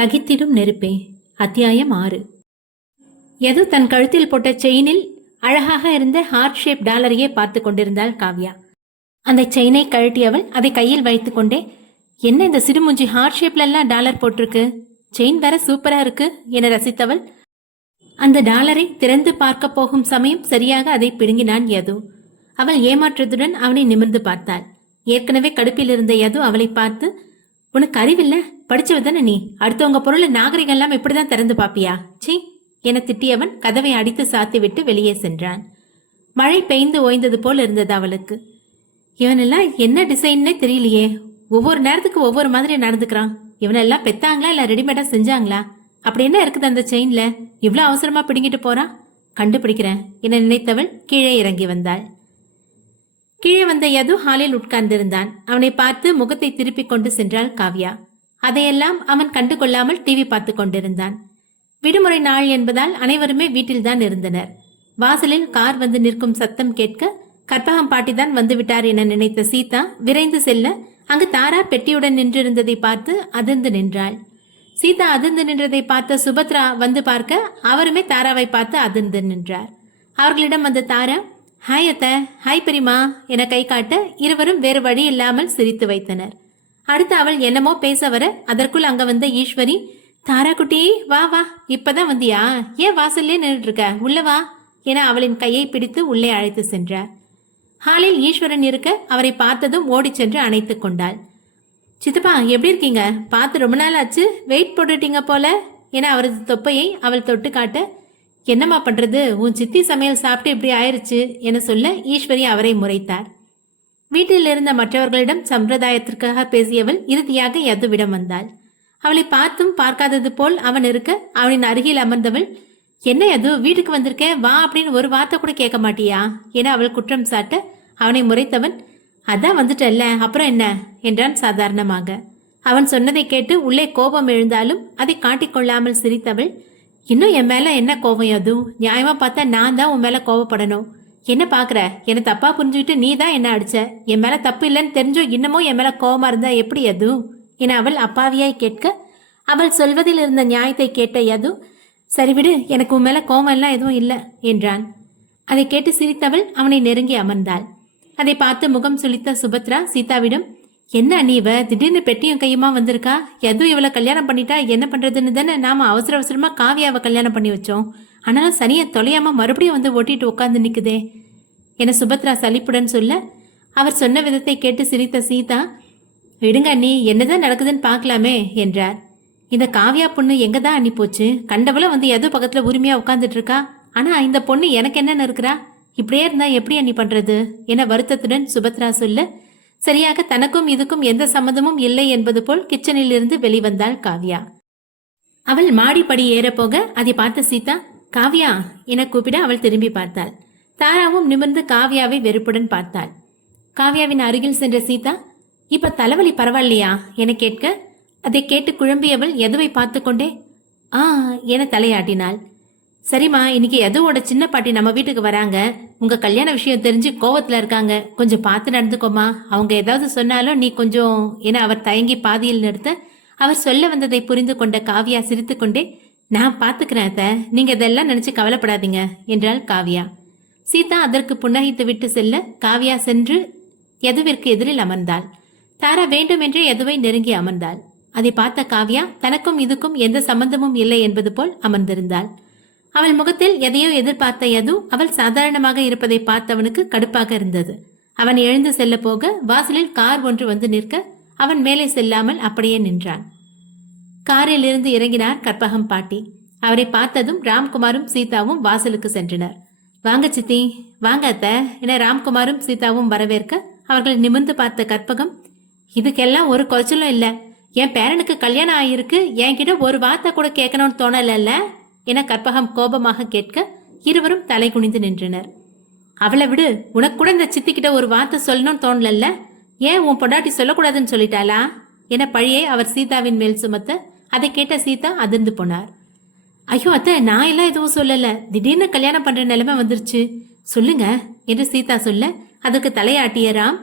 தகித்திடும் நெருப்பே. அத்தியாயம் ஆறு. எது தன் கழுத்தில் போட்ட செயினில் அழகாக இருந்த ஹார்ட் ஷேப் டாலரையே பார்த்து கொண்டிருந்தாள் காவ்யா. அந்த செயினை கழட்டியவள் அதை கையில் வைத்துக்கொண்டே என்ன இந்த சிறுமுஞ்சி ஹார்ட் ஷேப்ல எல்லாம் டாலர் போட்டிருக்கு? செயின் வேற சூப்பரா இருக்கு என ரசித்தவள். அந்த டாலரை திறந்து பார்க்க போகும் சமயம் சரியாக அதை பிடுங்கினான் யது. அவள் ஏமாற்றத்துடன் அவனை நிமிர்ந்து பார்த்தாள். ஏற்கனவே கடுப்பில் இருந்த யது அவளை பார்த்து உனக்கு அறிவில்லை? படிச்சவ தானே நீ? அடுத்தவங்க பொருளை நாகரிகம் எல்லாம் இப்படிதான் திறந்து பாப்பியா? சி என திட்டியவன் கதவை அடித்து சாத்திவிட்டு வெளியே சென்றான். மழை பெய்ந்து ஓய்ந்தது போல் இருந்தது அவளுக்கு. இவனெல்லாம் என்ன டிசைன்னே தெரியலையே. ஒவ்வொரு நேரத்துக்கு ஒவ்வொரு மாதிரி நடந்துக்கிறான். இவனெல்லாம் பெத்தாங்களா இல்ல ரெடிமேடா செஞ்சாங்களா? அப்படி என்ன இருக்குது அந்த செயின்ல? இவ்வளவு அவசரமா பிடுங்கிட்டு போறான் கண்டுபிடிக்கிறேன் என நினைத்தவள் கீழே இறங்கி வந்தாள். கீழே வந்த யது ஹாலில் உட்கார்ந்திருந்தான். அவனை பார்த்து முகத்தை திருப்பிக் கொண்டு சென்றாள் காவ்யா. அதையெல்லாம் அவன் கண்டு கொள்ளாமல் டிவி பார்த்து கொண்டிருந்தான். விடுமுறை நாள் என்பதால் அனைவருமே வீட்டில்தான் இருந்தனர். வாசலில் கார் வந்து நிற்கும் சத்தம் கேட்க கற்பகம் பாட்டிதான் வந்துவிட்டார் என நினைத்த சீதா விரைந்து செல்ல அங்கு தாரா பெட்டியுடன் நின்றிருந்ததை பார்த்து அதிர்ந்து நின்றாள். சீதா அதிர்ந்து நின்றதை பார்த்த சுபத்ரா வந்து பார்க்க அவருமே தாராவை பார்த்து அதிர்ந்து நின்றார். அவர்களிடம் வந்த தாரா ஹாய் அத்த ஹாய் பெரியமா என கை காட்ட இருவரும் வேறு வழி இல்லாமல் சிரித்து வைத்தனர். அடுத்து அவள் என்னமோ பேச வர அதற்குள் அங்க வந்த ஈஸ்வரி தாரா குட்டி வா வா இப்பதான் வந்தியா? ஏன் வாசல்லே நின்றுட்டு இருக்க உள்ள வா என அவளின் கையை பிடித்து உள்ளே அழைத்து சென்றார் ஹாலில் ஈஸ்வரன் இருக்க அவரை பார்த்ததும் ஓடிச் சென்று அணைத்து கொண்டாள். சித்தப்பா எப்படி இருக்கீங்க? பார்த்து ரொம்ப நாள் ஆச்சு. வெயிட் போட்டுட்டீங்க போல என அவரது தொப்பையை அவள் தொட்டு காட்ட என்னம்மா பண்றது? உன் சித்தி சமையல் சாப்பிட்டு இப்படி ஆயிருச்சு என சொல்ல ஈஸ்வரி அவரை முறைத்தார். வீட்டில் இருந்த மற்றவர்களிடம் சம்பிரதாயத்திற்காக பேசியவள் இறுதியாக யதுவிடம் வந்தாள். அவளை பார்த்தும் பார்க்காதது போல் அவன் இருக்க அவனின் அருகில் அமர்ந்தவள் என்ன யது வீட்டுக்கு வந்திருக்கேன் வா அப்படின்னு ஒரு வார்த்தை கூட கேட்க மாட்டியா? என அவள் குற்றம் சாட்ட அவனை முறைத்தவன் அதான் வந்துட்டல்ல அப்புறம் என்ன? என்றான் சாதாரணமாக. அவன் சொன்னதை கேட்டு உள்ளே கோபம் எழுந்தாலும் அதை காட்டிக்கொள்ளாமல் சிரித்தவள் இன்னும் என் மேல என்ன கோபம் எதுவும் நியாயமா பார்த்தா நான் தான் உன் மேல கோபப்படணும். என்ன பாக்குற? என்ன தப்பா புரிஞ்சுக்கிட்டு நீ தான் என்ன அடிச்ச? என் மேல தப்பு இல்லைன்னு தெரிஞ்சோ இன்னமும் என் மேல கோபமா இருந்தா எப்படி யது? என அவள் அப்பாவியாய் கேட்க அவள் சொல்வதில் இருந்த நியாயத்தை கேட்ட யது சரி விடு எனக்கு உன் மேல கோபம் எல்லாம் எதுவும் இல்லை என்றான். அதை கேட்டு சிரித்தவள் அவனை நெருங்கி அமர்ந்தாள். அதை பார்த்து முகம் சுளித்த சுபத்ரா சீதாவிடம் என்ன நீ இவ? திடீர்னு பெட்டியும் கையுமா வந்திருக்கா? எதுவும் இவளை கல்யாணம் பண்ணிட்டா என்ன பண்றதுன்னு தானே நாம அவசர அவசரமா காவியாவை கல்யாணம் பண்ணி வச்சோம். ஆனாலும் சனியை தொலையாம மறுபடியும் வந்து ஓட்டிட்டு உட்காந்து நிற்குதே என சுபத்ரா சலிப்புடன் சொல்ல அவர் சொன்ன விதத்தை கேட்டு சிரித்த சீதா விடுங்க அண்ணி என்னதான் நடக்குதுன்னு பார்க்கலாமே என்றார். இந்த காவியா பொண்ணு எங்க தான் அண்ணி போச்சு? கண்டவள வந்து எதோ பக்கத்துல உரிமையா உட்காந்துட்டு இருக்கா ஆனா இந்த பொண்ணு எனக்கு என்னன்னு இருக்கிறா? இப்படியே இருந்தா எப்படி அண்ணி பண்றது? என வருத்தத்துடன் சுபத்ரா சொல்ல சரியாக தனக்கும் இதுக்கும் எந்த சம்மதமும் இல்லை என்பது போல் கிச்சனில் இருந்து வெளிவந்தாள் காவ்யா. அவள் மாடிப்படி ஏறப்போக அதை பார்த்த சீதா காவ்யா என கூப்பிட அவள் திரும்பி பார்த்தாள். தாராவும் நிமிர்ந்து காவ்யாவை வெறுப்புடன் பார்த்தாள். காவ்யாவின் அருகில் சென்ற சீதா இப்ப தலைவலி பரவாயில்லையா? என கேட்க அதை கேட்டு குழம்பியவள் எதுவை பார்த்து கொண்டே? ஆ என தலையாட்டினாள். சரிம்மா இன்னைக்கு எதுவோட சின்ன பாட்டி நம்ம வீட்டுக்கு வராங்க? உங்க கல்யாண விஷயம் தெரிஞ்சு கோவத்துல இருக்காங்க. கொஞ்சம் பார்த்து நடந்துக்கோமா அவங்க ஏதாவது சொன்னாலும் நீ கொஞ்சம் என அவர் தயங்கி பாதியில் நிறுத்த அவர் சொல்ல வந்ததை புரிந்து கொண்ட காவியா சிரித்துக்கொண்டே நான் பார்த்துக்கிறேன் அத்த. நீங்க இதெல்லாம் நினைச்சு கவலைப்படாதீங்க என்றாள் காவியா. சீதா அதற்கு புன்னகைத்து விட்டு செல்ல காவியா சென்று எதுவிற்கு எதிரில் அமர்ந்தாள். தாரா வேண்டுமென்றே எதுவை நெருங்கி அமர்ந்தாள். அதை பார்த்த காவ்யா தனக்கும் இதுக்கும் எந்த சம்பந்தமும் இல்லை என்பது போல் அமர்ந்திருந்தாள். அவள் முகத்தில் எதையோ எதிர்பார்த்த யது அவள் சாதாரணமாக இருப்பதை பார்த்தவனுக்கு கடுப்பாக இருந்தது. அவன் எழுந்து செல்ல போக வாசலில் கார் ஒன்று வந்து நிற்க அவன் மேலே செல்லாமல் அப்படியே நின்றான். காரில் இருந்து இறங்கினார் கற்பகம் பாட்டி. அவரை பார்த்ததும் ராம்குமாரும் சீதாவும் வாசலுக்கு சென்றனர். வாங்க சித்தி வாங்க அத்த என ராம்குமாரும் சீதாவும் வரவேற்க அவர்கள் நிமிர்ந்து பார்த்த கற்பகம் இதுக்கெல்லாம் ஒரு குறைச்சலும் இல்ல. என் பேரனுக்கு கல்யாணம் ஆகியிருக்கு என்கிட்ட ஒரு வார்த்தை கூட கேட்கணும்னு தோணலல்ல என கற்பகம் கோபமாக கேட்க இருவரும் தலை குனிந்து நின்றனர். அவளை விடு உனக்கு கூட இந்த சித்திக்கிட்ட ஒரு வார்த்தை சொல்லணும்னு தோணலல்ல. ஏன் உன் பொண்டாட்டி சொல்லக்கூடாதுன்னு சொல்லிட்டாளா? என பழியை அவர் சீதாவின் மேல் சுமத்த அதை கேட்ட சீதா அதிர்ந்து போனார். ஐயோ அத்தை நான் எல்லாம் எதுவும் சொல்லல. திடீர்னு கல்யாணம் பண்ற நிலைமை வந்துருச்சு. சொல்லுங்க என்று சீதா சொல்ல அதுக்கு தலையாட்டிய ராம்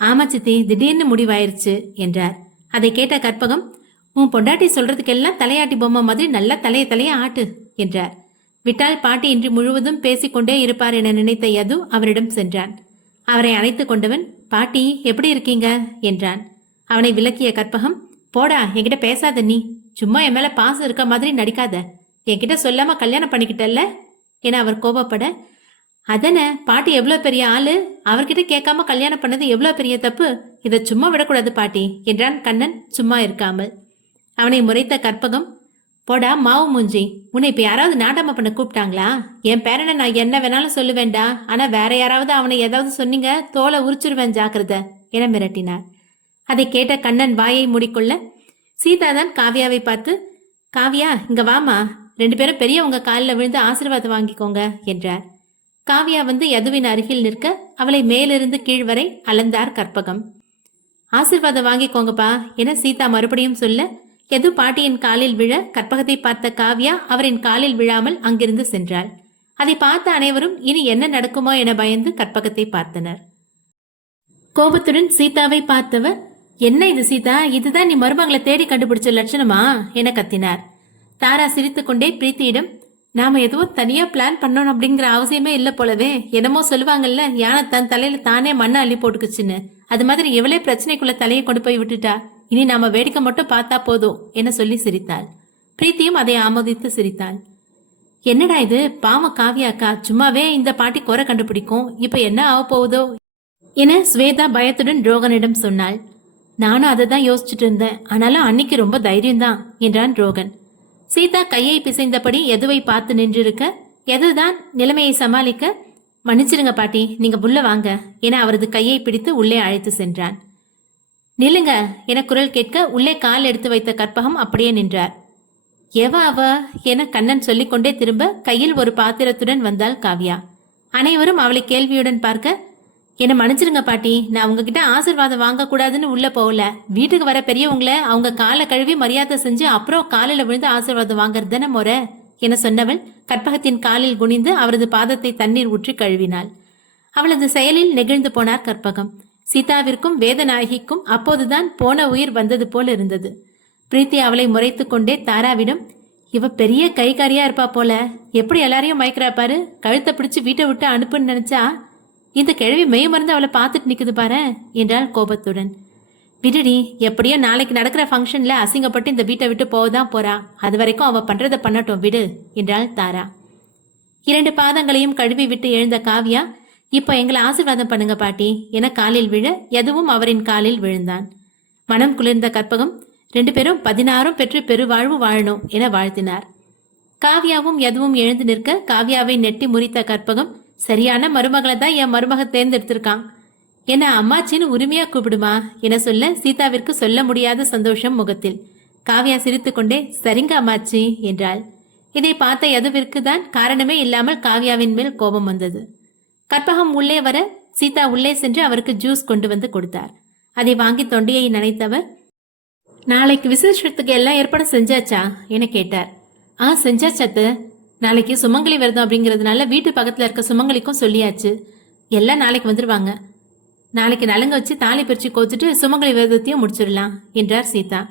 ஆமா சித்தி திடீர்னு முடிவாயிருச்சு என்றார். அதை கேட்ட கற்பகம் உன் பொண்டாட்டி சொல்றதுக்கெல்லாம் தலையாட்டி பொம்மை மாதிரி நல்லா தலைய தலைய ஆட்டு என்றார். விட்டால் பாட்டி இன்று முழுவதும் பேசிக்கொண்டே இருப்பார் என நினைத்த யது அவரிடம் சென்றான். அவரை அழைத்து கொண்டவன் பாட்டி எப்படி இருக்கீங்க? என்றான். அவனை விலக்கிய கற்பகம் போடா என்கிட்ட பேசாத நீ சும்மா என் மேல பாசம் இருக்க மாதிரி நடிக்காத. என்கிட்ட சொல்லாம கல்யாணம் பண்ணிக்கிட்டல்ல? என அவர் கோபப்பட அதன பாட்டி எவ்வளோ பெரிய ஆளு? அவர்கிட்ட கேட்காம கல்யாணம் பண்ணது எவ்வளோ பெரிய தப்பு? இதை சும்மா விடக்கூடாது பாட்டி என்றான் கண்ணன் சும்மா இருக்காமல். அவனை முறைத்த கற்பகம் போடா மாவு மூஞ்சி. உன்னை இப்ப யாராவது நாட்டாம பண்ண கூப்பிட்டாங்களா? என் பேரனை நான் என்ன வேணாலும் சொல்லுவேண்டா ஆனா வேற யாராவது அவனை ஏதாவது சொன்னீங்க தோலை உரிச்சிருவேன் ஜாக்கிரத என மிரட்டினார். அதை கேட்ட கண்ணன் வாயை மூடிக்கொள்ள சீதா தான் காவியாவை பார்த்து காவியா இங்க வாமா ரெண்டு பேரும் பெரியவங்க காலில் விழுந்து ஆசீர்வாதம் வாங்கிக்கோங்க என்றார். காவியா வந்து யதுவின் அருகில் நிற்க அவளை மேலிருந்து கீழ் வரை அளந்தார் கற்பகம். ஆசீர்வாதம் வாங்கிக்கோங்கப்பா என சீதா மறுபடியும் சொல்ல எது பாட்டியின் காலில் விழ கற்பகத்தை பார்த்த காவ்யா அவரின் காலில் விழாமல் அங்கிருந்து சென்றாள். அதை பார்த்த அனைவரும் இனி என்ன நடக்குமோ என பயந்து கற்பகத்தை பார்த்தனர். கோபத்துடன் சீதாவை பார்த்தவர் என்ன இது சீதா? இதுதான் நீ மருமகளை தேடி கண்டுபிடிச்ச லட்சணமா? என கத்தினார். தாரா சிரித்துக்கொண்டே பிரீத்தியிடம் நாம எதுவும் தனியா பிளான் பண்ணணும் அப்படிங்கிற அவசியமே இல்ல போலவே. என்னமோ சொல்லுவாங்கல்ல யானை தன் தலையில தானே மண்ணை அள்ளி போட்டுக்குச்சுன்னு. அது மாதிரி எவ்வளே பிரச்சனைக்குள்ள தலையை கொண்டு போய் விட்டுட்டா. இனி நாம வேடிக்கை மட்டும் பார்த்தா போதும் என சொல்லி சிரித்தாள். பிரீத்தியும் அதை ஆமோதித்து சிரித்தாள். என்னடா இது? பாம காவியாக்கா சும்மாவே இந்த பாட்டி குறை கண்டுபிடிக்கும். இப்ப என்ன ஆக போகுதோ? என ஸ்வேதா பயத்துடன் ரோகனிடம் சொன்னாள். நானும் அதை தான் யோசிச்சுட்டு இருந்தேன். ஆனாலும் அன்னைக்கு ரொம்ப தைரியம்தான் என்றான் ரோகன். சீதா கையை பிசைந்தபடி எதுவை பார்த்து நின்றிருக்க எதுதான் நிலைமையை சமாளிக்க மன்னிச்சிருங்க பாட்டி நீங்க உள்ள வாங்க என அவரது கையை பிடித்து உள்ளே அழைத்து சென்றான். நில்லுங்க என குரல் கேட்க உள்ளே கால் எடுத்து வைத்த கற்பகம் அப்படியே நின்றார். எவ அவ என கண்ணன் சொல்லிக்கொண்டே திரும்ப கையில் ஒரு பாத்திரத்துடன் வந்தாள் காவ்யா. அனைவரும் அவளை கேள்வியுடன் பார்க்க என்ன மன்னிச்சிருங்க பாட்டி. நான் உங்ககிட்ட ஆசீர்வாதம் வாங்கக்கூடாதுன்னு உள்ள போகல. வீட்டுக்கு வர பெரியவங்களை அவங்க காலை கழுவி மரியாதை செஞ்சு அப்புறம் காலில் விழுந்து ஆசீர்வாதம் வாங்குறது தானே முறை? என சொன்னவள் கற்பகத்தின் காலில் குனிந்து அவரது பாதத்தை தண்ணீர் ஊற்றி கழுவினாள். அவளது செயலில் நெகிழ்ந்து போனார் கற்பகம். சீதாவிற்கும் வேதநாயகிக்கும் அப்போதுதான் போன உயிர் வந்தது போல் இருந்தது. பிரீத்தி அவளை முறைத்து கொண்டே தாராவிடம் இவ பெரிய கைகாரியா இருப்பா போல. எப்படி எல்லாரையும் மயக்கிறா பாரு? கழுத்தை பிடிச்சு வீட்டை விட்டு அனுப்புன்னு நினைச்சா இந்த கிழவி மெய் மறந்து அவளை பார்த்துட்டு நிற்குது பாரு என்றாள் கோபத்துடன். விடுடி எப்படியோ நாளைக்கு நடக்கிற ஃபங்க்ஷனில் அசிங்கப்பட்டு இந்த வீட்டை விட்டு போகதான் போறா. அது வரைக்கும் அவள் பண்ணுறதை பண்ணட்டும் விடு என்றாள் தாரா. இரண்டு பாதங்களையும் கழுவி விட்டு எழுந்த காவ்யா இப்போ எங்களை ஆசீர்வாதம் பண்ணுங்க பாட்டி. என காலில் விழ எதுவும் அவரின் காலில் விழுந்தான். மனம் குளிர்ந்த கற்பகம் ரெண்டு பேரும் பதினாறும் பெற்று பெருவாழ்வு வாழணும் என வாழ்த்தினார். காவ்யாவும் எதுவும் எழுந்து நிற்க காவ்யாவை நெட்டி முறித்த கற்பகம் சரியான மருமகளை தான் என் மருமக தேர்ந்தெடுத்திருக்கான். என்னை அம்மாச்சின்னு உரிமையா கூப்பிடுமா? என சொல்ல சீதாவிற்கு சொல்ல முடியாத சந்தோஷம் முகத்தில். காவியா சிரித்துக்கொண்டே சரிங்க அம்மாச்சி என்றாள். இதை பார்த்த யதுவிற்கு தான் காரணமே இல்லாமல் காவியாவின் மேல் கோபம் வந்தது. கற்பகம் உள்ளே வர சீதா உள்ளே சென்று அவருக்கு ஜூஸ் கொண்டு வந்து கொடுத்தார். அதை வாங்கி தொண்டையை நினைத்தவர் நாளைக்கு விசேஷத்துக்கு எல்லாம் ஏற்பாடு செஞ்சாச்சா? என கேட்டார். ஆ செஞ்சாச்சத்து. நாளைக்கு சுமங்கலி விரதம் அப்படிங்கிறதுனால வீட்டு பக்கத்தில் இருக்க சுமங்கலிக்கும் சொல்லியாச்சு. எல்லாம் நாளைக்கு வந்துடுவாங்க நாளைக்கு நலங்க வச்சு தாலி பிரித்து கோத்துட்டு சுமங்கலி விரதத்தையும் முடிச்சிடலாம் என்றார் சீதா.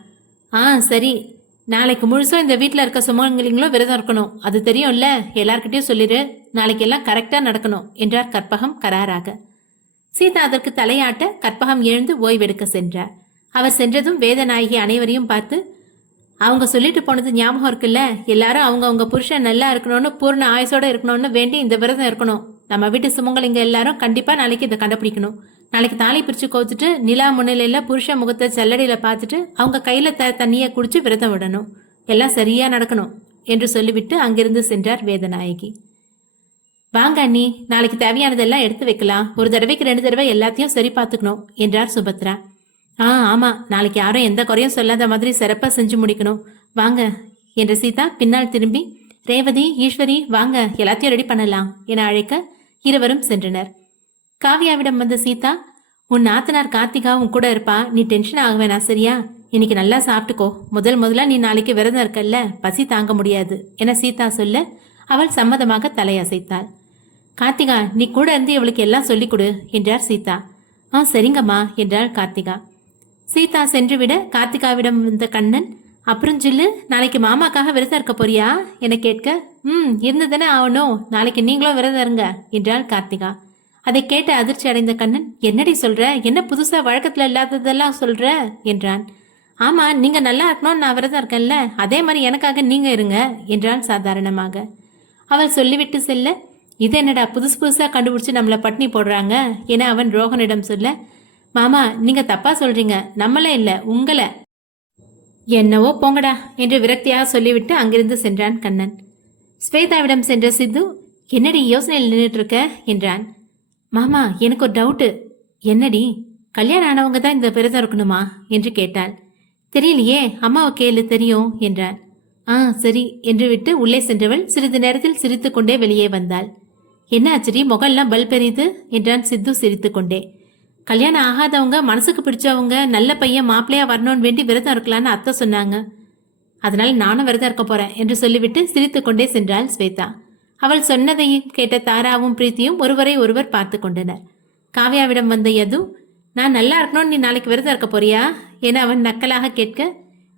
ஆ சரி. நாளைக்கு முழுசும் இந்த வீட்டில் இருக்க சுமங்கலிங்களும் விரதம் இருக்கணும். அது தெரியும்ல? எல்லார்கிட்டையும் சொல்லிடு நாளைக்கு எல்லாம் கரெக்டாக நடக்கணும் என்றார் கற்பகம் கராராக. சீதா அதற்கு தலையாட்ட கற்பகம் எழுந்து ஓய்வெடுக்க சென்றார். அவர் சென்றதும் வேதநாயகி அனைவரையும் பார்த்து அவங்க சொல்லிட்டு போனது ஞாபகம் இருக்குல்ல? எல்லாரும் அவங்க அவங்க புருஷன் நல்லா இருக்கணும்னு பூர்ண ஆயுசோட இருக்கணும்னு வேண்டி இந்த விரதம் இருக்கணும். நம்ம வீட்டு சுமங்கலிங்க எல்லாரும் கண்டிப்பா நாளைக்கு இதை கண்டுபிடிக்கணும். நாளைக்கு தாலி பிரிச்சு கோத்துட்டு நிலா முன்னிலையில புருஷ முகத்தை செல்லடியில பார்த்துட்டு அவங்க கையில த தண்ணியை குடிச்சு விரதம் விடணும். எல்லாம் சரியா நடக்கணும் என்று சொல்லிவிட்டு அங்கிருந்து சென்றார் வேதநாயகி. வாங்க அண்ணி நாளைக்கு தேவையானதெல்லாம் எடுத்து வைக்கலாம். ஒரு தடவைக்கு ரெண்டு தடவை எல்லாத்தையும் சரி பார்த்துக்கணும் என்றார் சுபத்ரா. ஆ ஆமா. நாளைக்கு யாரும் எந்த குறையும் சொல்லாத மாதிரி சிறப்பா செஞ்சு முடிக்கணும். வாங்க. என்ற சீதா பின்னால் திரும்பி ரேவதி ஈஸ்வரி வாங்க. எல்லாத்தையும் ரெடி பண்ணலாம் என அழைக்க இருவரும் சென்றனர். காவியாவிடம் வந்த சீதா உன் நாத்தனார் கார்த்திகா உன் கூட இருப்பா. நீ டென்ஷன் ஆக வேணாம் சரியா? இன்னைக்கு நல்லா சாப்பிட்டுக்கோ. முதல் முதல்ல நீ நாளைக்கு விரதம் இருக்கல்ல? பசி தாங்க முடியாது என சீதா சொல்ல அவள் சம்மதமாக தலையசைத்தாள். கார்த்திகா நீ கூட இருந்து இவளுக்கு எல்லாம் சொல்லிக் கொடு என்றார் சீதா. ஆ சரிங்கம்மா என்றாள் கார்த்திகா. சீதா சென்றுவிட கார்த்திகாவிடம் வந்த கண்ணன் அப்புறம் ஜில்லு நாளைக்கு மாமாக்காக விரதம் இருக்க போறியா? என கேட்க ம் இருந்ததுன்னு ஆகணும். நாளைக்கு நீங்களும் விரதம் இருங்க என்றாள் கார்த்திகா. அதை கேட்டு அதிர்ச்சி அடைந்த கண்ணன் என்னடி சொல்ற? என்ன புதுசா வழக்கத்துல இல்லாததெல்லாம் சொல்ற? என்றான். ஆமா நீங்க நல்லா இருக்கணும்னு நான் விரதம் இருக்கேன்ல. அதே மாதிரி எனக்காக நீங்க இருங்க என்றான் சாதாரணமாக. அவள் சொல்லிவிட்டு செல்ல இது என்னடா புதுசு புதுசா கண்டுபிடிச்சு நம்மள பட்னி போடுறாங்க? என அவன் ரோகனிடம் சொல்ல மாமா நீங்க தப்பா சொல்றீங்க. நம்மள இல்ல உங்களை. என்னவோ போங்கடா என்று விரக்தியாக சொல்லிவிட்டு அங்கிருந்து சென்றான் கண்ணன். ஸ்வேதாவிடம் சென்ற சித்து என்னடி யோசனையில் நின்றுட்டு இருக்க என்றான். மாமா எனக்கு ஒரு டவுட்டு. என்னடி? கல்யாணம் ஆனவங்க தான் இந்த விரதம் இருக்கணுமா? என்று கேட்டாள். தெரியலையே அம்மாவை கேளு தெரியும் என்றான். ஆ சரி என்று விட்டு உள்ளே சென்றவள் சிறிது நேரத்தில் சிரித்துக்கொண்டே வெளியே வந்தாள். என்ன ஆச்சரி முகல்லாம் பல் பெரியுது? என்றான் சித்து சிரித்துக்கொண்டே. கல்யாணம் ஆகாதவங்க மனசுக்கு பிடிச்சவங்க நல்ல பையன் மாப்பிள்ளையா வரணும்னு வேண்டி விரதம் இருக்கலான்னு அத்தை சொன்னாங்க. அதனால நானும் விரதம் இருக்க போறேன் என்று சொல்லிவிட்டு சிரித்துக்கொண்டே சென்றாள் ஸ்வேதா. அவள் சொன்னதையும் கேட்ட தாராவும் பிரீத்தியும் ஒருவரை ஒருவர் பார்த்து கொண்டனர். காவ்யாவிடம் வந்த யது நான் நல்லா இருக்கணும்னு நீ நாளைக்கு விரதம் இருக்க போறியா? என அவன் நக்கலாக கேட்க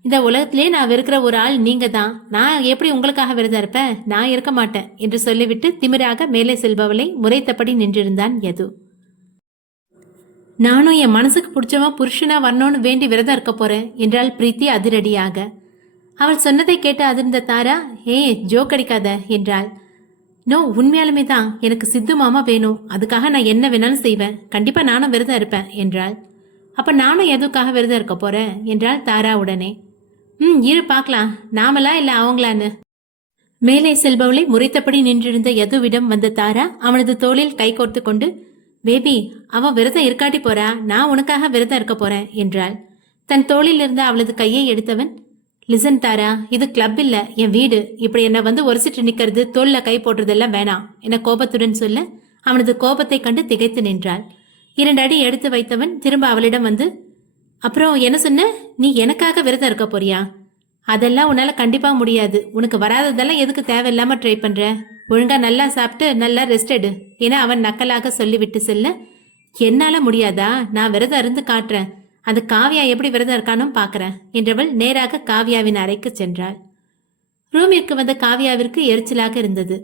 இந்த உலகத்திலே நான் வெறுக்கிற ஒரு ஆள் நீங்க தான். நான் எப்படி உங்களுக்காக விரதம் இருப்பேன்? நான் இருக்க மாட்டேன் என்று சொல்லிவிட்டு திமிராக மேலே செல்பவளை முறைத்தபடி நின்றிருந்தான் யது. நானும் என் மனசுக்கு பிடிச்சவன் புருஷனா வரணும்னு வேண்டி விரதம் இருக்க போறேன் என்றாள் பிரீத்தி அதிரடியாக. அவள் சொன்னதை கேட்டு அதிர்ந்த தாரா ஏ ஜோக் அடிக்காத என்றாள். நோ உண்மையாலுமே தான் எனக்கு சித்து மாமா வேணும். அதுக்காக நான் என்ன வேணாலும் செய்வேன். கண்டிப்பா நானும் விரதம் இருப்பேன் என்றாள். அப்ப நானும் எதுக்காக விரதம் இருக்க போறேன்? என்றாள் தாரா உடனே. ம் இரு பார்க்கலாம் நாமலா இல்ல அவங்களான்னு? மேலே செல்பவளை முறைத்தபடி நின்றிருந்த யதுவிடம் வந்த தாரா அவனது தோளில் கை கோர்த்து கொண்டு பேபி அவன் விரதம் இருக்காட்டி போறா? நான் உனக்காக விரதம் இருக்க போறேன் என்றாள். தன் தோளில் அவளது கையை எடுத்தவன் லிசன் தாரா இது கிளப் இல்ல என் வீடு. இப்படி என்ன வந்து ஒரசிட்டு நிக்கிறது தோல்ல கை போடுறதெல்லாம் வேணாம் என கோபத்துடன் சொல்ல அவனது கோபத்தை கண்டு திகைத்து நின்றாள். இரண்டு அடி எடுத்து வைத்தவன் திரும்ப அவளிடம் வந்து அப்புறம் என்ன சொன்ன? நீ எனக்காக விரதம் இருக்க போறியா? அதெல்லாம் உன்னால கண்டிப்பா முடியாது. உனக்கு வராததெல்லாம் எதுக்கு தேவையில்லாம ட்ரை பண்ற? ஒழுங்கா நல்லா சாப்பிட்டு நல்லா ரெஸ்ட் எடு. என அவன் நக்கலாக சொல்லிவிட்டு செல்ல என்னால முடியாதா? நான் விரதம் இருந்து காட்டுறேன். அந்த காவியா எப்படி விரதம் இருக்கானும் பாக்குறேன் என்றவள் நேராக காவியாவின் அறைக்கு சென்றாள். ரூமிற்கு வந்த காவியாவிற்கு எரிச்சலாக இருந்தது.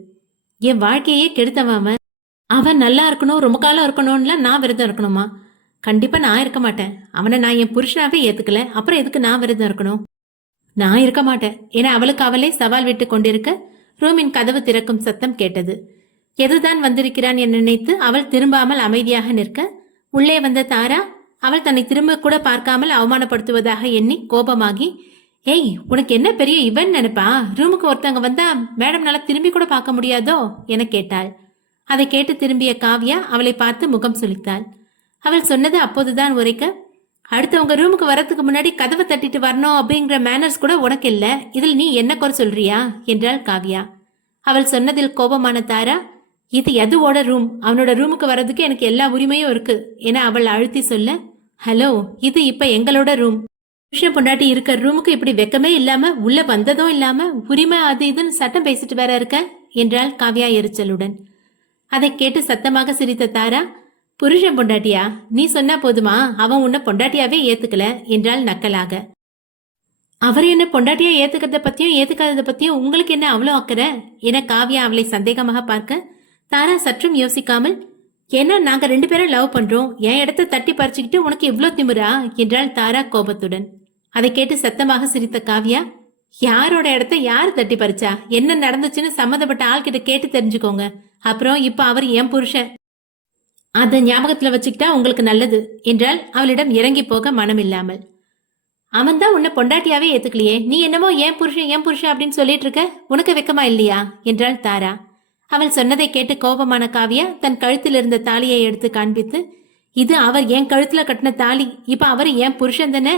என் வாழ்க்கையே கெடுத்தவன் அவன். அவன் நல்லா இருக்கணும் ரொம்ப காலம் இருக்கணும்லாம் நான் விரதம் இருக்கணுமா? கண்டிப்பா நான் இருக்க மாட்டேன். அவனை நான் என் புருஷனாவே ஏத்துக்கல. அப்புறம் எதுக்கு நான் விரதம் இருக்கணும்? நான் இருக்க மாட்டேன். என அவளுக்கு அவளே சவால் விட்டு கொண்டிருக்க ரூமின் கதவு திறக்கும் சத்தம் கேட்டது. எதுதான் வந்திருக்கிறான் என நினைத்து அவள் திரும்பாமல் அமைதியாக நிற்க உள்ளே வந்த தாரா அவள் தன்னை திரும்ப கூட பார்க்காமல் அவமானப்படுத்துவதாக எண்ணி கோபமாகி ஏய் உனக்கு என்ன பெரிய இவன் நினைப்பா? ரூமுக்கு ஒருத்தவங்க வந்தா மேடம்னால திரும்பி கூட பார்க்க முடியாதோ? என கேட்டாள். அதை கேட்டு திரும்பிய காவ்யா அவளை பார்த்து முகம் சுளித்தாள். அவள் சொன்னது அப்போதுதான் உரைக்க அடுத்தவங்க ரூமுக்கு வரதுக்கு முன்னாடி கதவை தட்டிட்டு வரணும் அப்படிங்கிற மேனர்ஸ் கூட உனக்கு இல்ல. இதில் நீ என்ன குறை சொல்றியா? என்றாள் காவ்யா. அவள் சொன்னதில் கோபமான தாரா இது எதுவோட ரூம் அவனோட ரூமுக்கு வர்றதுக்கு எனக்கு எல்லா உரிமையும் இருக்கு என அவள் அழுத்தி சொல்ல ஹலோ இது இப்ப எங்களோட ரூம் புருஷன் பொண்டாட்டி இருக்க ரூமுக்கு இப்படி வெக்கமே இல்லாம உள்ள வந்ததும் இல்லாம உரிமை அது இதுன்னு சட்டம் பேசிட்டு வேற இருக்க? என்றாள் காவ்யா எரிச்சலுடன். அதை கேட்டு சத்தமாக சிரித்த தாரா புருஷன் பொண்டாட்டியா? நீ சொன்னா போதுமா? அவன் உன்னை பொண்டாட்டியாவே ஏத்துக்கல என்றாள் நக்கலாக. அவர் என்ன பொண்டாட்டியா ஏத்துக்கிறத பத்தியும் ஏத்துக்காததை பத்தியும் உங்களுக்கு என்ன அவ்வளோ அக்கறை? என காவியா அவளை சந்தேகமாக பார்க்க தாரா சற்றும் யோசிக்காமல் ஏன்னா நாங்க ரெண்டு பேரும் லவ் பண்றோம். என் இடத்த தட்டி பறிச்சுக்கிட்டு உனக்கு இவ்வளோ திமுறா என்றாள் தாரா கோபத்துடன். அதை கேட்டு சத்தமாக சிரித்த காவியா யாரோட இடத்த யார் தட்டி பறிச்சா? என்ன நடந்துச்சுன்னு சம்மந்தப்பட்ட ஆள்கிட்ட கேட்டு தெரிஞ்சுக்கோங்க. அப்புறம் இப்ப அவர் என் புருஷன். அதை ஞாபகத்துல வச்சுக்கிட்டா உங்களுக்கு நல்லது என்றால் அவளிடம் இறங்கி போக மனமில்லாமல். அவன் தான் உன்னை பொண்டாட்டியாவே ஏத்துக்கலையே. நீ என்னமோ ஏன் புருஷன் ஏன் புருஷன் அப்படின்னு சொல்லிட்டு இருக்க உனக்கு வெக்கமா இல்லையா? என்றாள் தாரா. அவள் சொன்னதை கேட்டு கோபமான காவியா தன் கழுத்தில் இருந்த தாலியை எடுத்து காண்பித்து இது அவர் என் கழுத்துல கட்டின தாலி. இப்ப அவர் என் புருஷன் தானே?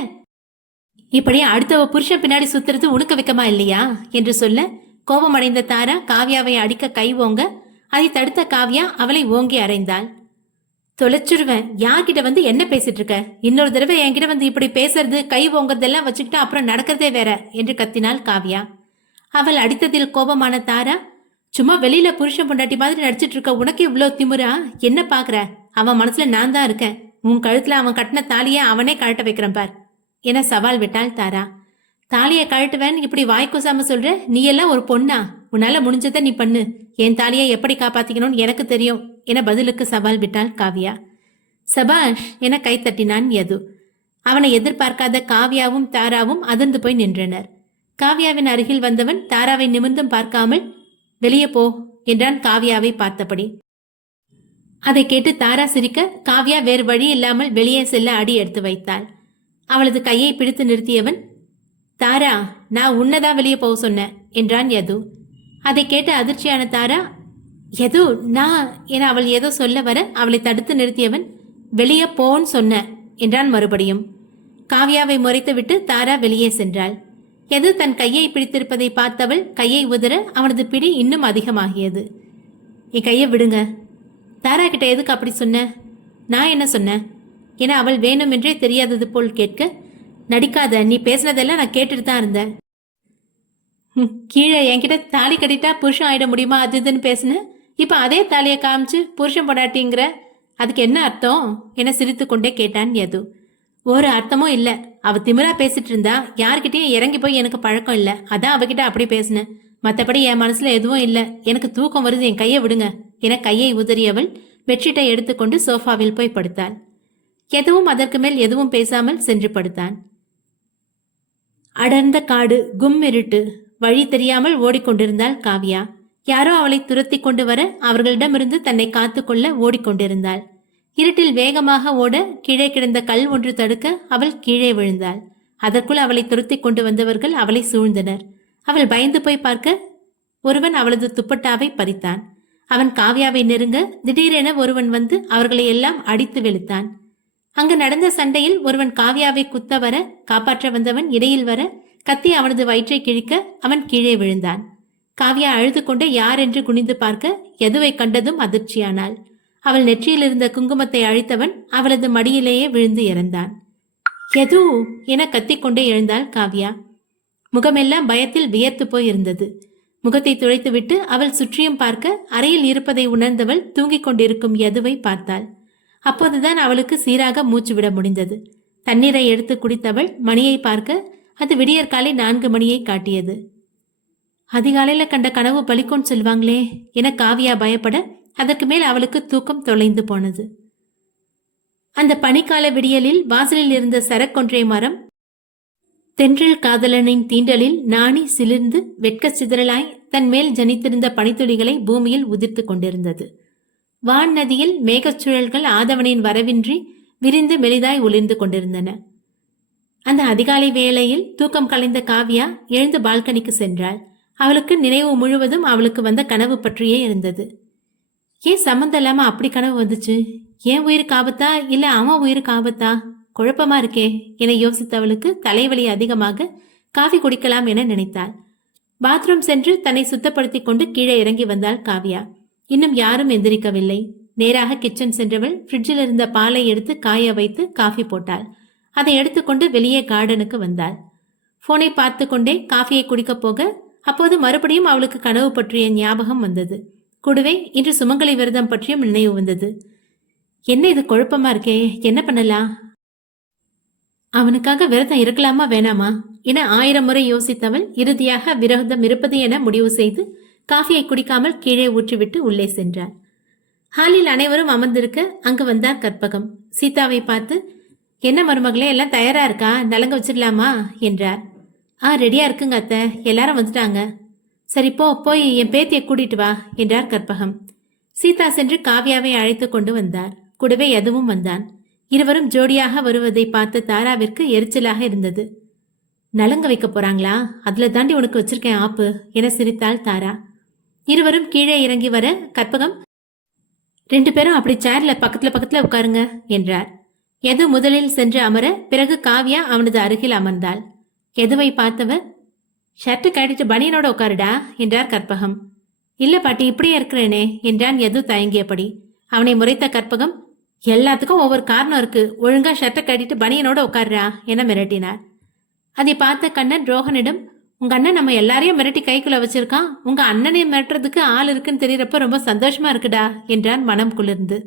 இப்படி அடுத்தவ புருஷன் பின்னாடி சுத்துறது உனக்கு வெக்கமா இல்லையா? என்று சொல்ல கோபமடைந்த தாரா காவியாவை அடிக்க கை ஓங்க அதை தடுத்த காவியா அவளை ஓங்கி அறைந்தாள். தொலைச்சிருவேன். யார்கிட்ட வந்து என்ன பேசிட்டு இருக்க? இன்னொரு தடவை என்கிட்ட வந்து இப்படி பேசுறது கை ஓங்கறதெல்லாம் வச்சுக்கிட்டு அப்புறம் நடக்கிறதே வேற என்று கத்தினாள் காவ்யா. அவள் அடித்ததில் கோபமான தாரா சும்மா வெளியில புருஷன் பொண்டாட்டி மாதிரி நடிச்சிட்டு இருக்க உனக்கு இவ்வளோ திமுறா என்ன பாக்குற? அவன் மனசுல நான் தான் இருக்கேன். உன் கழுத்துல அவன் கட்டின தாலியை அவனே கழட்ட வைக்கிறேன் பார் என சவால் விட்டாள் தாரா. தாலியை கழட்டுவேன் இப்படி வாய்க்குசாம சொல்ற? நீ எல்லாம் ஒரு பொண்ணா? உன்னால முடிஞ்சதை நீ பண்ணு. என் தாலியை எப்படி காப்பாத்திக்கணும்னு எனக்கு தெரியும் என பதிலுக்கு சவால் விட்டாள் காவியா. சபாஷ் என கைத்தட்டினான் யது. அவனை எதிர்பார்க்காத காவியாவும் தாராவும் அதிர்ந்து போய் நின்றனர். காவியாவின் அருகில் வந்தவன் தாராவை நிமிர்ந்தும் பார்க்காமல் வெளியே போ என்றான் காவியாவை பார்த்தபடி. அதை கேட்டு தாரா சிரிக்க காவ்யா வேறு வழி இல்லாமல் வெளியே செல்ல அடி எடுத்து வைத்தாள். அவளது கையை பிடித்து நிறுத்தியவன் தாரா நான் உன்னதான் வெளியே போக சொன்னேன் என்றான் யது. அதை கேட்டு அதிர்ச்சியான தாரா ஏதோ நான்? என அவள் ஏதோ சொல்ல வர அவளை தடுத்து நிறுத்தியவன் வெளியே போன்னு சொன்ன என்றான் மறுபடியும். காவியாவை முறைத்துவிட்டு தாரா வெளியே சென்றாள். எது தன் கையை பிடித்திருப்பதை பார்த்தவள் கையை உதற அவனது பிடி இன்னும் அதிகமாகியது. என் கையை விடுங்க. தாரா கிட்ட எதுக்கு அப்படி சொன்ன? நான் என்ன சொன்னேன் என அவள் வேணுமென்றே தெரியாதது போல் கேட்க நடிக்காத நீ பேசினதெல்லாம் நான் கேட்டுட்டு தான் இருந்தேன். கீழே என்கிட்ட தாலி கட்டிட்டா புருஷன் ஆயிட முடியுமா? அது இதுன்னு பேசினேன். இப்போ அதே தாலியை காமிச்சு புருஷன் பொடாட்டிங்கிற அதுக்கு என்ன அர்த்தம்? என சிரித்து கொண்டே கேட்டான் யது. ஒரு அர்த்தமும் இல்லை. அவ திமிரா பேசிட்டு இருந்தா யார்கிட்டயும் இறங்கி போய் எனக்கு பழக்கம் இல்லை. அதான் அவகிட்ட அப்படி பேசினேன். மற்றபடி என் மனசுல எதுவும் இல்லை. எனக்கு தூக்கம் வருது என் கையை விடுங்க என கையை உதறியவள் பெட்ஷீட்டை எடுத்துக்கொண்டு சோஃபாவில் போய் படுத்தாள். எதுவும் அதற்கு மேல் எதுவும் பேசாமல் சென்று படுத்தான். அடர்ந்த காடு கும் இருட்டு வழி தெரியாமல் ஓடிக்கொண்டிருந்தாள் காவியா. யாரோ அவளை துரத்தி கொண்டு வர அவர்களிடமிருந்து தன்னை காத்துக்கொள்ள ஓடிக்கொண்டிருந்தாள். இருட்டில் வேகமாக ஓட கீழே கிடந்த கல் ஒன்று தடுக்க அவள் கீழே விழுந்தாள். அதற்குள் அவளை துரத்தி கொண்டு வந்தவர்கள் அவளை சூழ்ந்தனர். அவள் பயந்து போய் பார்க்க ஒருவன் அவளது துப்பட்டாவை பறித்தான். அவன் காவியாவை நெருங்க திடீரென ஒருவன் வந்து அவர்களை எல்லாம் அடித்து வெளுத்தான். அங்கு நடந்த சண்டையில் ஒருவன் காவியாவை குத்த வர காப்பாற்ற வந்தவன் இடையில் வர கத்தி அவனது வயிற்றை கிழிக்க அவன் கீழே விழுந்தான். காவியா அழுது கொண்டே யார் என்று குனிந்து பார்க்க எதுவை கண்டதும் அதிர்ச்சியானாள். அவள் நெற்றியில் இருந்த குங்குமத்தை அழித்தவன் அவளது மடியிலேயே விழுந்து இறந்தான். எது என கத்திக்கொண்டே எழுந்தாள் காவ்யா. முகமெல்லாம் பயத்தில் வியர்த்து போய் இருந்தது முகத்தை துடைத்துவிட்டு அவள் சுற்றியும் பார்க்க அறையில் இருப்பதை உணர்ந்தவள் தூங்கிக் கொண்டிருக்கும் எதுவை பார்த்தாள். அப்போதுதான் அவளுக்கு சீராக மூச்சு விட முடிந்தது. தண்ணீரை எடுத்து குடித்தவள் மணியை பார்க்க அது விடியற்காலை நான்கு மணியை காட்டியது. அதிகாலையில் கண்ட கனவு பலிக்கொண்டு செல்வாங்களே என காவியா பயப்பட அதற்கு மேல் அவளுக்கு தூக்கம் தொலைந்து போனது. அந்த பனிக்கால விடியலில் வாசலில் இருந்த சரக்கொன்றை மரம் தென்றல் காதலனின் தீண்டலில் நாணி சிலிர்ந்து வெட்கச் சிதறலாய் தன் மேல் ஜனித்திருந்த பனித்துளிகளை பூமியில் உதிர்த்து கொண்டிருந்தது. வான் நதியில் மேகச்சுழல்கள் ஆதவனின் வரவின்றி விரிந்து மெலிதாய் ஒளிர்ந்து கொண்டிருந்தன. அந்த அதிகாலை வேளையில் தூக்கம் கலைந்த காவியா எழுந்து பால்கனிக்கு சென்றாள். அவளுக்கு நினைவு முழுவதும் அவளுக்கு வந்த கனவு பற்றியே இருந்தது. ஏன் சம்மந்தம் இல்லாம அப்படி கனவு வந்துச்சு? ஏன் உயிருக்கு ஆபத்தா? இல்ல அவன் உயிருக்கு ஆபத்தா? குழப்பமா இருக்கே என யோசித்தவளுக்கு தலைவலி அதிகமாக காஃபி குடிக்கலாம் என நினைத்தாள். பாத்ரூம் சென்று தன்னை சுத்தப்படுத்திக் கொண்டு கீழே இறங்கி வந்தாள் காவியா. இன்னும் யாரும் எந்திரிக்கவில்லை. நேராக கிச்சன் சென்றவள் ஃப்ரிட்ஜில் இருந்த பாலை எடுத்து காய வைத்து காஃபி போட்டாள். அதை எடுத்துக்கொண்டு வெளியே கார்டனுக்கு வந்தாள். போனை பார்த்து கொண்டே காஃபியை குடிக்கப் போக அப்போது மறுபடியும் அவளுக்கு கனவு பற்றிய ஞாபகம் வந்தது. கூடவே இன்று சுமங்கலி விரதம் பற்றியும் நினைவு வந்தது. என்ன இது குழப்பமா இருக்கே? என்ன பண்ணலாம்? அவனுக்காக விரதம் இருக்கலாமா வேணாமா? என ஆயிரம் முறை யோசித்தவள் இறுதியாக விரதம் இருப்பது என முடிவு செய்து காஃபியை குடிக்காமல் கீழே ஊற்றிவிட்டு உள்ளே சென்றாள். ஹாலில் அனைவரும் அமர்ந்திருக்க அங்கு வந்தார் கற்பகம். சீதாவை பார்த்து என்ன மருமகளே எல்லாம் தயாரா இருக்கா? நலங்க வச்சிடலாமா? என்றார். ஆ ரெடியா இருக்குங்க அத்தை. எல்லாரும் வந்துட்டாங்க. சரி போ போய் என் பேத்தியை கூட்டிட்டு வா என்றார் கற்பகம். சீதா சென்று காவியாவை அழைத்து கொண்டு வந்தார். கூடவே எதுவும் வந்தான். இருவரும் ஜோடியாக வருவதை பார்த்து தாராவிற்கு எரிச்சலாக இருந்தது. நலங்க வைக்க போறாங்களா? அதுல தாண்டி உனக்கு வச்சிருக்கேன் ஆப்பு என சிரித்தாள் தாரா. இருவரும் கீழே இறங்கி வர கற்பகம் ரெண்டு பேரும் அப்படி சேர்ல பக்கத்துல பக்கத்துல உட்காருங்க என்றார். எது முதலில் சென்று அமர பிறகு காவியா அவனது அருகில் அமர்ந்தாள். எதுவை பார்த்தவர்? ஷர்ட்டு கடிச்சு பனியனோட உட்காருடா என்றார் கற்பகம். இல்ல பாட்டி இப்படியே இருக்கிறேனே என்றான் எது தயங்கியபடி. அவனை முறைத்த கற்பகம் எல்லாத்துக்கும் ஒவ்வொரு காரணம் இருக்கு ஒழுங்கா ஷர்ட்டை கட்டிட்டு பனியனோட உட்காருடா என மிரட்டினார். அதை பார்த்த கண்ணன் ரோஹனிடம் உங்க அண்ணன் நம்ம எல்லாரையும் மிரட்டி கைக்குள்ள வச்சிருக்கான் உங்க அண்ணனை மிரட்டுறதுக்கு ஆள் இருக்குன்னு தெரியறப்ப ரொம்ப சந்தோஷமா இருக்குடா என்றான் மனம் குளிர்ந்து.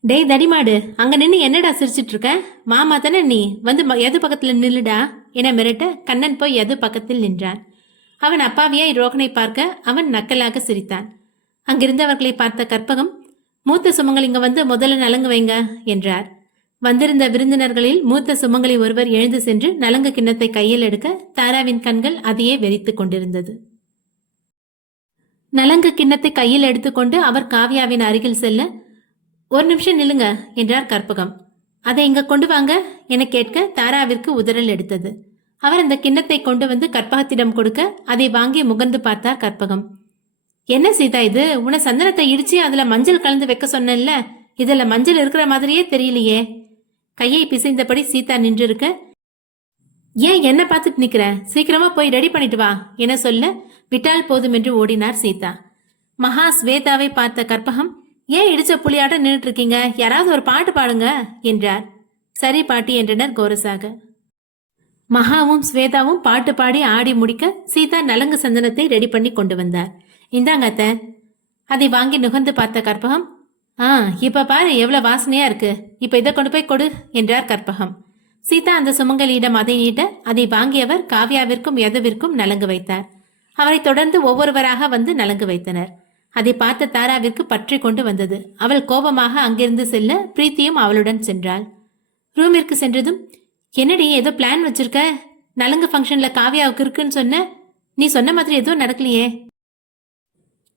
டேய் தடிமாடு அங்க நின்னு என்னடா சிரிச்சிட்டு இருக்க மாமா தானே நீ? வந்து ம- எது பக்கத்துல நில்லுடா? என மிரட்ட? கண்ணன் போய் எது பக்கத்தில் நின்றான். அவன் அப்பாவியாய் ரோகனை பார்க்க அவன் நக்கலாக சிரித்தான். அங்கிருந்தவர்களை பார்த்த கற்பகம் மூத்த சுமங்கல் இங்க வந்து முதல்ல நலங்கு வைங்க என்றார். வந்திருந்த விருந்தினர்களில் மூத்த சுமங்கலி ஒருவர் எழுந்து சென்று நலங்கு கிண்ணத்தை கையில் எடுக்க தாராவின் கண்கள் அதையே வெறித்துக் கொண்டிருந்தது. நலங்கு கிண்ணத்தை கையில் எடுத்துக்கொண்டு அவர் காவியாவின் அருகில் செல்ல ஒரு நிமிஷம் நில்லுங்க என்றார் கற்பகம். அதை இங்க கொண்டு வாங்க என கேட்க தாராவிற்கு உதறல் எடுத்தது. அவர் அந்த கிண்ணத்தை கொண்டு வந்து கற்பகத்திடம் கொடுக்க அதை வாங்கி முகர்ந்து பார்த்தார் கற்பகம். என்ன சீதா இது? உன சந்தனத்தை இடிச்சு அதுல மஞ்சள் கலந்து வைக்க சொன்னேன்ல இதுல மஞ்சள் இருக்கிற மாதிரியே தெரியலையே. கையை பிசைந்தபடி சீதா நின்றிருக்க ஏன் என்ன பார்த்துட்டு நிக்கிற? சீக்கிரமா போய் ரெடி பண்ணிட்டு வா என சொல்ல விட்டால் போதும் என்று ஓடினார் சீதா. மகா ஸ்வேதாவை பார்த்த கற்பகம் ஏன் இடிச்ச புளியாட்ட நின்றுட்டு இருக்கீங்க யாராவது ஒரு பாட்டு பாடுங்க என்றார். சரி பாட்டி என்றனர் கோரசாக. மகாவும் ஸ்வேதாவும் பாட்டு பாடி ஆடி முடிக்க சீதா நலங்கு சந்தனத்தை ரெடி பண்ணி கொண்டு வந்தார். இந்தாங்க அத்தை அதை வாங்கி நுகர்ந்து பார்த்த கற்பகம். ஆ இப்ப பாரு எவ்வளவு வாசனையா இருக்கு. இப்ப இதை கொண்டு போய் கொடு என்றார் கற்பகம். சீதா அந்த சுமங்கலியிடம் அதை நீட்ட அதை வாங்கியவர் காவ்யாவிற்கும் யதுவிற்கும் நலங்கு வைத்தார். அவரை தொடர்ந்து ஒவ்வொருவராக வந்து நலங்கு வைத்தனர். அதை பார்த்த தாராவிற்கு பற்றி கொண்டு வந்தது. அவள் கோபமாக அங்கிருந்து செல்ல பிரீத்தியும் அவளுடன் சென்றாள். ரூமிற்கு சென்றதும் என்னடி ஏதோ பிளான் வச்சிருக்க? நலங்கு ஃபங்க்ஷன்ல காவியாவுக்கு இருக்குன்னு சொன்ன? நீ சொன்ன மாதிரி எதுவும் நடக்கலையே.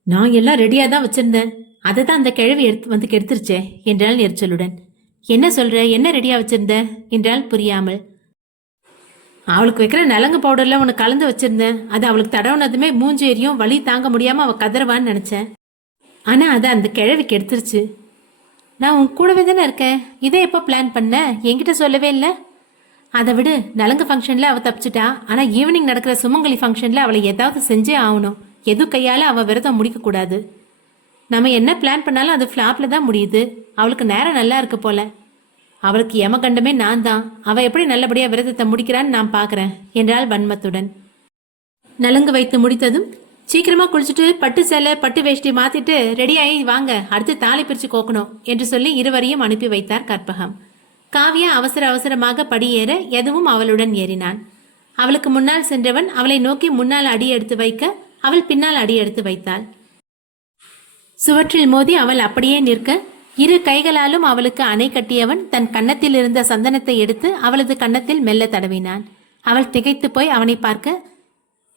நான் எல்லாம் ரெடியா தான் வச்சிருந்தேன். அதை தான் அந்த கிழவி எடுத்து வந்து கெடுத்துருச்சே என்றாள் எரிச்சலுடன். என்ன சொல்ற? என்ன ரெடியா வச்சிருந்த? என்றால் புரியாமல். அவளுக்கு வைக்கிற நலங்கு பவுடர்ல உனக்கு கலந்து வச்சிருந்தேன். அது அவளுக்கு தடவுனதுமே மூஞ்சி எரியும் வலி தாங்க முடியாம அவ கதறவான்னு நினைச்சேன். ஆனா அது அந்த கிழவி கெடுத்துருச்சு நான் உன் கூடவே தானே இருக்கேன். இதை எப்போ பிளான் பண்ண? என்கிட்ட சொல்லவே இல்லை. அதை விடு நலங்கு ஃபங்க்ஷனில் அவள் தப்பிச்சிட்டா. ஆனால் ஈவினிங் நடக்கிற சுமங்கலி ஃபங்க்ஷனில் அவளை ஏதாவது செஞ்சே ஆகணும். எது கையால் அவள் விரதம் முடிக்கக்கூடாது நம்ம என்ன பிளான் பண்ணாலும் அது ஃப்ளாப்பில் தான் முடியுது. அவளுக்கு நேரம் நல்லா இருக்கு போல. அவளுக்கு யமகண்டமே நான் தான் அவள் எப்படி நல்லபடியாக விரதத்தை முடிக்கிறான்னு நான் பார்க்குறேன் என்றாள் வன்மத்துடன். நலுங்கு வைத்து முடித்ததும் சீக்கிரமா குளிச்சுட்டு பட்டு சேலை பட்டு வேஷ்டி மாத்திட்டு ரெடியாகி வாங்க அடுத்து தாலி பிரிச்சு கோக்கணும் என்று சொல்லி இருவரையும் அனுப்பி வைத்தார் கற்பகம். காவியா அவசர அவசரமாக படியேற எதுவும் அவளுடன் ஏறினான். அவளுக்கு முன்னால் சென்றவன் அவளை நோக்கி முன்னால் அடி எடுத்து வைக்க அவள் பின்னால் அடி எடுத்து வைத்தாள். சுவற்றில் மோதி அவள் அப்படியே நிற்க இரு கைகளாலும் அவளுக்கு அணை கட்டியவன் தன் கன்னத்தில் இருந்த சந்தனத்தை எடுத்து அவளது கன்னத்தில் மெல்ல தடவினான். அவள் திகைத்து போய் அவனை பார்க்க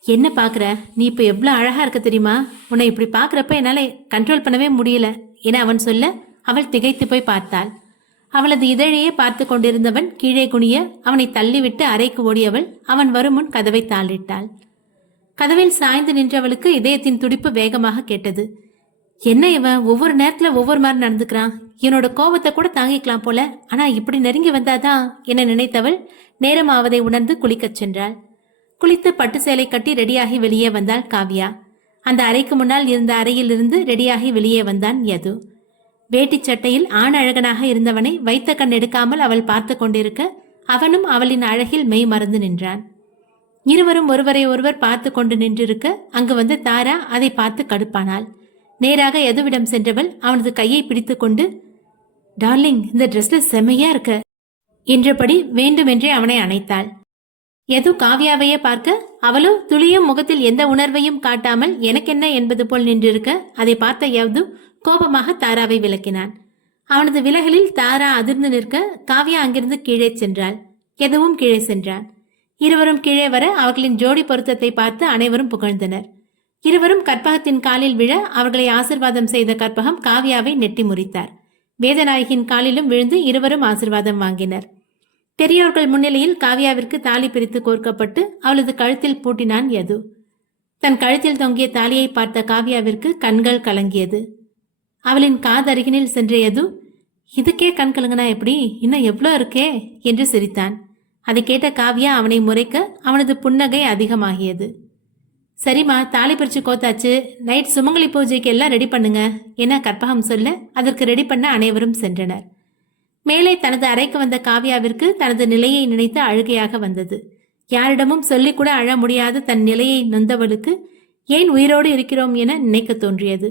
என்ன பார்க்குற? நீ இப்போ எவ்வளோ அழகா இருக்க தெரியுமா? உன்னை இப்படி பார்க்குறப்ப என்னால் கண்ட்ரோல் பண்ணவே முடியல என அவன் சொல்ல அவள் திகைத்து போய் பார்த்தாள். அவளது இதழையே பார்த்து கொண்டிருந்தவன் கீழே குனிய அவனை தள்ளிவிட்டு அறைக்கு ஓடியவள் அவன் வரும் முன் கதவை தாளிட்டாள். கதவில் சாய்ந்து நின்றவளுக்கு இதயத்தின் துடிப்பு வேகமாக கேட்டது. என்ன இவன்? ஒவ்வொரு நேரத்துல ஒவ்வொரு மாதிரி நடந்துக்கிறான். என்னோட கோபத்தை கூட தாங்கிக்கலாம் போல. ஆனா இப்படி நெருங்கி வந்தாதான் என நினைத்தவள் நேரமாவதை உணர்ந்து குளிக்கச் சென்றாள். குளித்து பட்டு சேலை கட்டி ரெடியாகி வெளியே வந்தாள் காவ்யா. அந்த அறைக்கு முன்னால் இருந்த அறையிலிருந்து ரெடியாகி வெளியே வந்தான் யது. வேட்டிச் சட்டையில் ஆண் அழகனாக இருந்தவனை வைத்த கண் எடுக்காமல் அவள் பார்த்து கொண்டிருக்க அவனும் அவளின் அழகில் மெய் மறந்து நின்றான். இருவரும் ஒருவரை ஒருவர் பார்த்து கொண்டு நின்றிருக்க அங்கு வந்து தாரா அதை பார்த்து கடுப்பானாள். நேராக எதுவிடம் சென்றவள் அவனது கையை பிடித்துக்கொண்டு டார்லிங் இந்த ட்ரெஸ்ல செம்மையா இருக்க என்றபடி வேண்டுமென்றே அவனை அணைத்தாள். எது காவியாவையே பார்க்க அவளோ துளியும் முகத்தில் எந்த உணர்வையும் காட்டாமல் எனக்கென்ன என்பது போல் நின்றிருக்க? அதை பார்த்த யவ்து கோபமாக தாராவை விளக்கினான். அவனது விலகலில் தாரா அதிர்ந்து நிற்க காவியா அங்கிருந்து கீழே சென்றாள். எதுவும் கீழே சென்றான் இருவரும் கீழே வர அவர்களின் ஜோடி பொருத்தத்தை பார்த்து அனைவரும் புகழ்ந்தனர். இருவரும் கற்பகத்தின் காலில் விழ அவர்களை ஆசிர்வாதம் செய்த கற்பகம் காவியாவை நெட்டி முறித்தார். வேதநாயகியின் காலிலும் விழுந்து இருவரும் ஆசிர்வாதம் வாங்கினர். பெரியோர்கள் முன்னிலையில் காவியாவிற்கு தாலி பிரித்து கோர்க்கப்பட்டு அவளது கழுத்தில் பூட்டினான் யது. தன் கழுத்தில் தொங்கிய தாலியை பார்த்த காவியாவிற்கு கண்கள் கலங்கியது. அவளின் காதருகினில் சென்ற யது இதுக்கே கண் கலங்கினா எப்படி? இன்னும் எவ்வளோ இருக்கே? என்று சிரித்தான். அதை கேட்ட காவியா அவனை முறைக்க அவனது புன்னகை அதிகமாகியது. சரிம்மா தாலி பிரிச்சு கோத்தாச்சு. நைட் சுமங்கலி பூஜைக்கு எல்லாம் ரெடி பண்ணுங்க. என கற்பகம் சொல்ல அதற்கு ரெடி பண்ண அனைவரும் சென்றனர். மேலே தனது அறைக்கு வந்த காவியாவிற்கு தனது நிலையை நினைத்து அழுகையாக வந்தது. யாரிடமும் சொல்லிக்கூட அழ முடியாத தன் நிலையை நொந்தவளுக்கு. ஏன் உயிரோடு இருக்கிறோம் என நினைக்க தோன்றியது.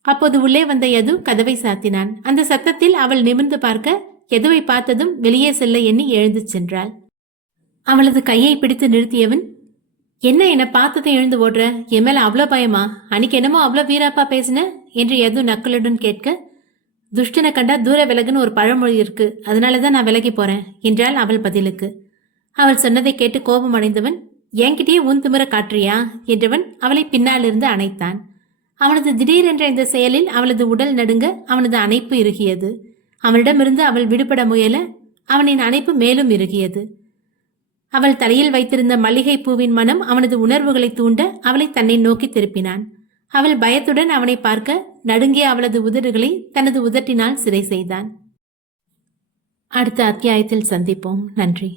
அப்போது உள்ளே வந்த யது கதவை சாத்தினான். அந்த சத்தத்தில் அவள் நிமிர்ந்து பார்க்க யதுவை பார்த்ததும் வெளியே செல்ல எண்ணி எழுந்து சென்றாள். அவளது கையை பிடித்து நிறுத்தியவன் என்ன என்னை பார்த்ததும் எழுந்து ஓடுற? என் மேல அவ்வளோ பயமா? அன்னைக்கு என்னமோ அவ்வளோ வீராப்பா பேசின? என்று எதுவும் நக்கலுடன் கேட்க துஷ்டனை கண்டா தூர விலகுன்னு ஒரு பழமொழி இருக்கு. அதனால தான் நான் விலகி போறேன் என்றாள் அவள் பதிலுக்கு. அவள் சொன்னதை கேட்டு கோபம் அடைந்தவன் என்கிட்டயே உன் திமிர காட்டுறியா? என்றவன் அவளை பின்னாலிருந்து அணைத்தான். அவனது திடீரென்ற இந்த செயலில் அவளது உடல் நடுங்க அவனது அணைப்பு இறுகியது. அவனிடமிருந்து அவள் விடுபட முயல அவனின் அணைப்பு மேலும் இறுகியது. அவள் தலையில் வைத்திருந்த மல்லிகை பூவின் மனம் அவனது உணர்வுகளை தூண்ட அவளை தன்னை நோக்கி திருப்பினான். அவள் பயத்துடன் அவனை பார்க்க நடுங்கிய அவளது உதடுகளை தனது உதட்டினால் சிறை செய்தான். அடுத்த அத்தியாயத்தில் சந்திப்போம். நன்றி.